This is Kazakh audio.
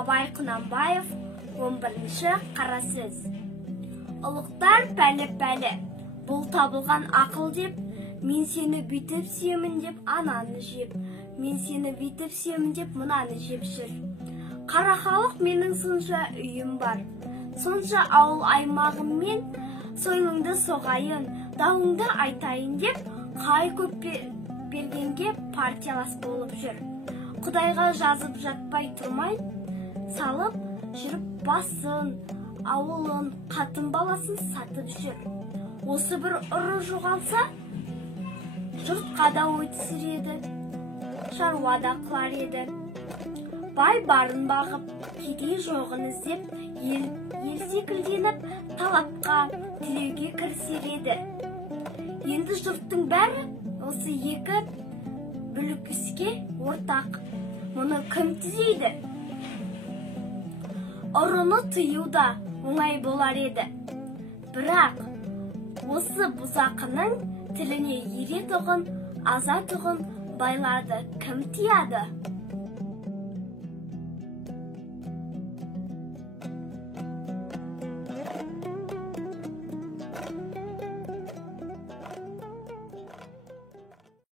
Абай Құнанбаев, 11-ші қара сөз. Ұлықтар пәлі-пәлі, бұл табылған ақыл деп, мен сені бүйтіп сүйемін деп ананы жеп, мен сені бүйтіп сүйемін деп мынаны жеп жүр. Қара халық менің сонша үйім бар, сонша ауыл аймағым мен, сойылыңды соғайын, дауыңды айтайын деп, қай көп бергенге партиялас болып жүр. Құдайға жазып жатпай тұрмай, салып жүріп басын, ауылын, қатын баласын сатып жүр. Осы бір ұры жоғалса, жұртқа да ой түсіреді, шаруа да қылар еді. Бай барын бағып, кедей жоғын іздеп, ел секілденіп, талапқа, тілеуге кірісер еді. Енді жұрттың бәрі осы екі бүлік іске ортақ. Мұны кім түзейді? Ұрыны тыю да оңай болар еді. Бірақ осы бұзақының тіліне еретұғын, азатұғын байларды кім тияды?